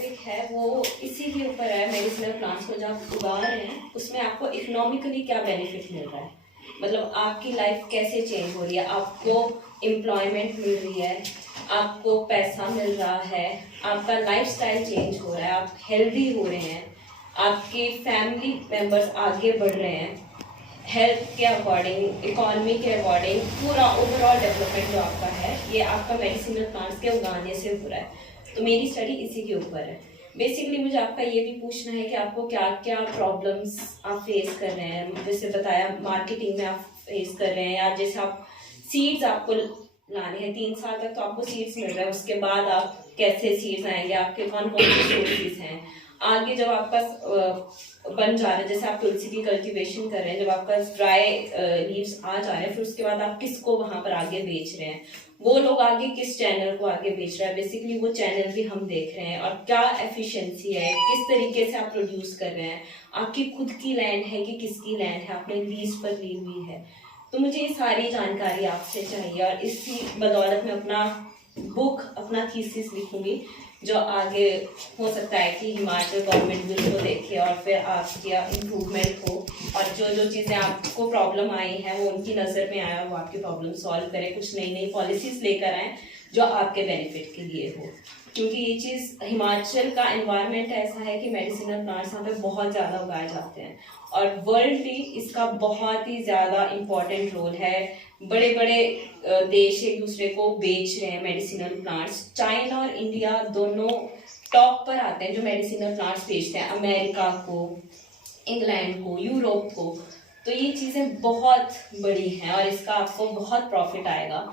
Topic है वो इसी के ऊपर है, मेडिसिनल प्लांट्स को जब आप उगा रहे हैं उसमें आपको इकोनॉमिकली क्या बेनिफिट मिल रहा है, मतलब आपकी लाइफ कैसे चेंज हो रही है, आपको एम्प्लॉयमेंट मिल रही है, आपको पैसा मिल रहा है, आपका लाइफस्टाइल चेंज हो रहा है, आप हेल्दी हो रहे हैं, आपके फैमिली मेम्बर्स आगे बढ़ रहे हैं, हेल्थ के अकॉर्डिंग, इकोनॉमी के अकॉर्डिंग, पूरा ओवरऑल डेवलपमेंट जो आपका है ये आपका मेडिसिनल प्लांट्स के उगाने से हो रहा है। तो मेरी स्टडी इसी के ऊपर है। बेसिकली मुझे आपका ये भी पूछना है कि आपको क्या क्या प्रॉब्लम्स आप फेस कर रहे हैं, जैसे बताया मार्केटिंग में आप फेस कर रहे हैं, या जैसे आप सीड्स आपको लाने हैं, 3 साल तक तो आपको सीड्स मिल रहा है, उसके बाद आप कैसे सीड्स आएंगे, आपके कौन कौन से सोर्सेज हैं, आगे जब आपका बन जा रहा है, जैसे आप तुलसी की कल्टीवेशन कर रहे हैं, जब आपका ड्राई लीव्स आ जा रहे हैं, फिर उसके बाद आप किसको वहां पर आगे बेच रहे हैं, वो लोग आगे किस चैनल को आगे बेच रहे हैं, बेसिकली वो चैनल भी हम देख रहे हैं, और क्या एफिशिएंसी है, किस तरीके से आप प्रोड्यूस कर रहे हैं, आपकी खुद की लैंड है कि किसकी लैंड है, आपने लीज पर ली हुई है। तो मुझे ये सारी जानकारी आपसे चाहिए, और इसी बदौलत में अपना बुक, अपना थीसिस लिखूंगी, जो आगे हो सकता है कि हिमाचल गवर्नमेंट भी उसको देखे और फिर आपकी इम्प्रूवमेंट हो, और जो जो चीज़ें आपको प्रॉब्लम आई हैं वो उनकी नज़र में आया, वो आपकी प्रॉब्लम सॉल्व करें, कुछ नई नई पॉलिसीज़ लेकर आएँ जो आपके बेनिफिट के लिए हो। क्योंकि ये चीज़, हिमाचल का एनवायरनमेंट ऐसा है कि मेडिसिनल प्लांट्स यहाँ पे बहुत ज़्यादा उगाए जाते हैं, और वर्ल्डली इसका बहुत ही ज़्यादा इम्पॉर्टेंट रोल है। बड़े बड़े देश एक दूसरे को बेच रहे हैं मेडिसिनल प्लांट्स, चाइना और इंडिया दोनों टॉप पर आते हैं जो मेडिसिनल प्लांट्स बेचते हैं, अमेरिका को, इंग्लैंड को, यूरोप को। तो ये चीज़ें बहुत बड़ी हैं और इसका आपको बहुत प्रॉफिट आएगा,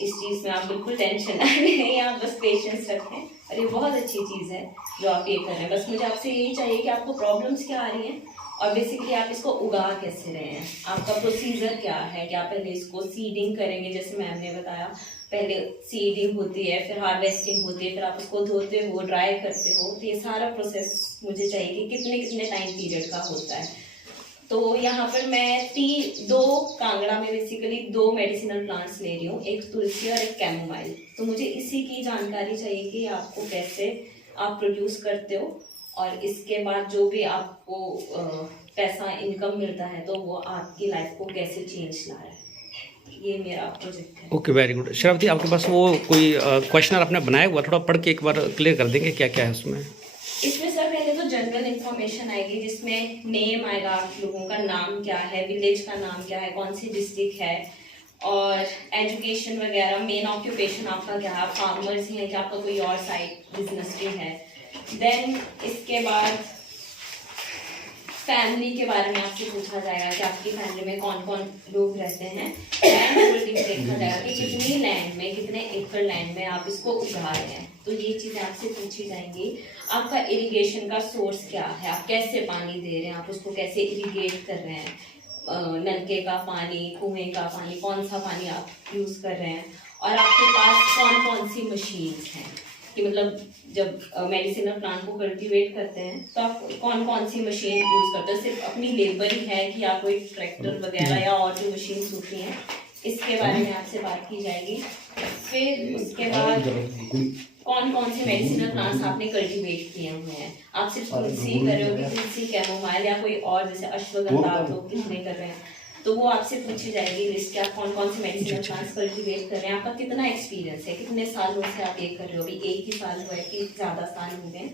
इस चीज़ में आप बिल्कुल टेंशन नहीं, आप बस पेशेंस रखें, और ये बहुत अच्छी चीज़ है जो आप ये कर रहे हैं। बस मुझे आपसे यही चाहिए कि आपको प्रॉब्लम्स क्या आ रही हैं और बेसिकली आप इसको उगा कैसे रहे हैं, आपका प्रोसीजर क्या है, क्या पहले इसको सीडिंग करेंगे, जैसे मैम ने बताया पहले सीडिंग होती है, फिर हार्वेस्टिंग होती है, फिर आप उसको धोते हो, ड्राई करते हो, तो ये सारा प्रोसेस मुझे चाहिए कि कितने कितने टाइम पीरियड का होता है। तो यहाँ पर मैं 2 कांगड़ा में बेसिकली 2 मेडिसिनल प्लांट्स ले रही हूँ, एक तुलसी और एक कैमोमाइल। तो मुझे इसी की जानकारी चाहिए कि आपको कैसे आप प्रोड्यूस करते हो, और इसके बाद जो भी आपको पैसा इनकम मिलता है तो वो आपकी लाइफ को कैसे चेंज ला रहा है, ये मेरा प्रोजेक्ट है। Okay, very good. शरावती, आपके पास वो कोई क्वेश्चनर आपने बनाया हुआ, थोड़ा पढ़ के एक बार क्लियर कर देंगे क्या क्या है उसमें? इसमें सर पहले तो जनरल इन्फॉर्मेशन आएगी, जिसमें नेम आएगा, आप लोगों का नाम क्या है, विलेज का नाम क्या है, कौन सी डिस्ट्रिक्ट है, और एजुकेशन वगैरह, मेन ऑक्यूपेशन आपका क्या है, आप फार्मर्स ही हैं कि आपका कोई और साइड बिजनेस भी है। देन इसके बाद फैमिली के बारे में आपसे पूछा जाएगा कि आपकी फैमिली में कौन कौन लोग रहते हैं। लैंड होल्डिंग देखा जाएगा कि कितनी लैंड में, कितने एकड़ लैंड में आप इसको उगा रहे हैं, तो ये चीज़ें आपसे पूछी जाएंगी। आपका इरिगेशन का सोर्स क्या है, आप कैसे पानी दे रहे हैं, आप उसको कैसे इरिगेट कर रहे हैं, नलके का पानी, कुएं का पानी, कौन सा पानी आप यूज़ कर रहे हैं, और आपके पास कौन कौन सी मशीन्स हैं, कि मतलब जब मेडिसिनल प्लांट को कल्टीवेट करते हैं तो आप कौन कौन सी मशीन यूज़ करते हैं, सिर्फ अपनी लेबर ही है कि या कोई ट्रैक्टर वगैरह या और जो मशीन्स होती हैं, इसके बारे में आपसे बात की जाएगी। फिर उसके बाद कौन कौन से मेडिसिनल प्लांट्स आपने कल्टीवेट किए हुए हैं, आप सिर्फ तुलसी कर रहे हो, तुलसी, कैमोमाइल, या कोई और जैसे अश्वगंधा आप लोग कितने कर रहे हैं, तो वो आपसे पूछी जाएगी लिस्ट कि आप कौन कौन से मेडिसिनल प्लांट्स कल्टीवेट कर रहे हैं, आपका कितना एक्सपीरियंस है, कितने सालों से आप ये कर रहे हो, अभी 1 ही साल हुआ है कि ज़्यादा साल हो गए,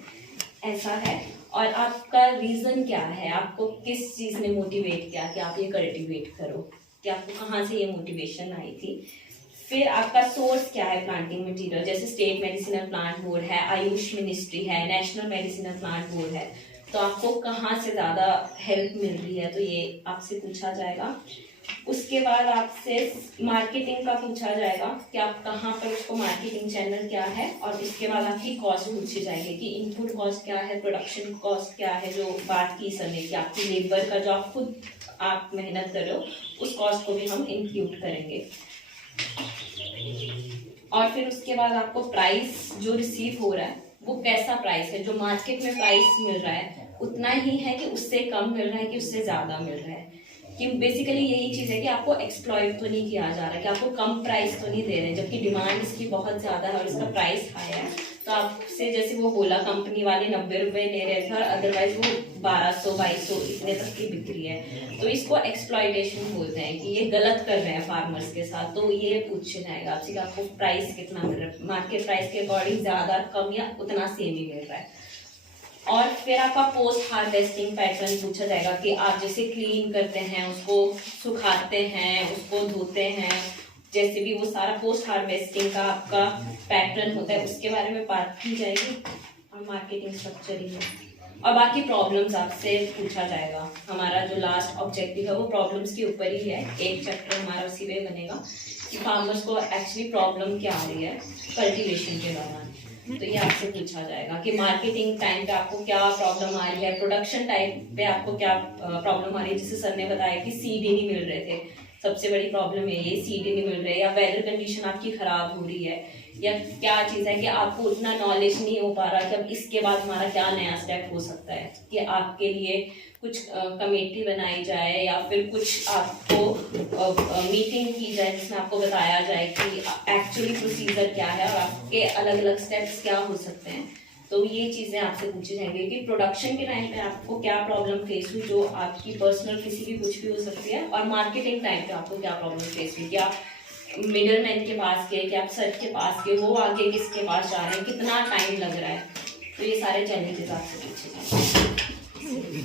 ऐसा है, और आपका रीज़न क्या है, आपको किस चीज़ ने मोटिवेट किया कि आप ये कल्टीवेट करो, कि आपको कहाँ से ये मोटिवेशन आई थी। फिर आपका सोर्स क्या है प्लांटिंग मटेरियल, जैसे स्टेट मेडिसिनल प्लांट बोर्ड है, आयुष मिनिस्ट्री है, नेशनल मेडिसिनल प्लांट बोर्ड है, तो आपको कहाँ से ज़्यादा हेल्प मिल रही है, तो ये आपसे पूछा जाएगा। उसके बाद आपसे मार्केटिंग का पूछा जाएगा कि आप कहाँ पर उसको, मार्केटिंग चैनल क्या है, और इसके बाद आपकी कॉस्ट पूछी जाएगी कि इनपुट कॉस्ट क्या है, प्रोडक्शन कॉस्ट क्या है, जो बात की समय की आपकी लेबर का जो आप खुद आप मेहनत कर रहे हो, उस कॉस्ट को भी हम इंक्लूड करेंगे। और फिर उसके बाद आपको प्राइस जो रिसीव हो रहा है वो कैसा प्राइस है, जो मार्केट में प्राइस मिल रहा है उतना ही है कि उससे कम मिल रहा है कि उससे ज़्यादा मिल रहा है, कि बेसिकली यही चीज़ है कि आपको एक्सप्लॉइट तो नहीं किया जा रहा है, कि आपको कम प्राइस तो नहीं दे रहे हैं, जबकि डिमांड इसकी बहुत ज़्यादा है और इसका प्राइस हाई है, तो आपसे जैसे वो बोला कंपनी वाले 90 रुपए ले रहे थे और अदरवाइज वो 1200-2200 इतने तक की बिक्री है। तो इसको एक्सप्लॉयटेशन बोलते हैं कि ये गलत कर रहे हैं फार्मर्स के साथ। तो ये पूछा जाएगा आपसे कि आपको प्राइस कितना मिल रहा है, मार्केट प्राइस के अकॉर्डिंग ज़्यादा कम या उतना सेम ही मिल रहा है। और फिर आपका पोस्ट हार्वेस्टिंग पैटर्न पूछा जाएगा कि आप जैसे क्लीन करते हैं, उसको सुखाते हैं, उसको धोते हैं, जैसे भी वो सारा पोस्ट हार्वेस्टिंग का आपका पैटर्न होता है उसके बारे में बात की जाएगी। और मार्केटिंग स्ट्रक्चरिंग और बाकी प्रॉब्लम्स आपसे पूछा जाएगा। हमारा जो लास्ट ऑब्जेक्टिव है वो प्रॉब्लम्स के ऊपर ही है, एक चैप्टर हमारा उसी में बनेगा कि फार्मर्स को एक्चुअली प्रॉब्लम क्या आ रही है कल्टीवेशन के दौरान। तो ये आपसे पूछा जाएगा कि मार्केटिंग टाइम पे आपको क्या प्रॉब्लम आ रही है, प्रोडक्शन टाइम पे आपको क्या प्रॉब्लम आ रही है। जैसे सर ने बताया कि सीड ही नहीं मिल रहे थे, सबसे बड़ी प्रॉब्लम है ये, सीड ही नहीं मिल रहे, या वेदर कंडीशन आपकी खराब हो रही है, या क्या चीज़ है कि आपको उतना नॉलेज नहीं हो पा रहा कि अब इसके बाद हमारा क्या नया स्टेप हो सकता है, कि आपके लिए कुछ कमेटी बनाई जाए या फिर कुछ आपको मीटिंग की जाए जिसमें आपको बताया जाए कि एक्चुअली प्रोसीजर क्या है और आपके अलग अलग स्टेप्स क्या हो सकते हैं। तो ये चीज़ें आपसे पूछी जाएंगी कि प्रोडक्शन के टाइम पे आपको क्या प्रॉब्लम फेस हुई, जो आपकी पर्सनल किसी की कुछ भी हो सकती है, और मार्केटिंग टाइम पे आपको क्या प्रॉब्लम फेस हुई, क्या मिडल मैन के पास गए, क्या आप सर के पास गए, वो आगे किसके पास जा रहे हैं, कितना टाइम लग रहा है। तो ये सारे चैलेंजेस आपसे पूछे जाएंगे।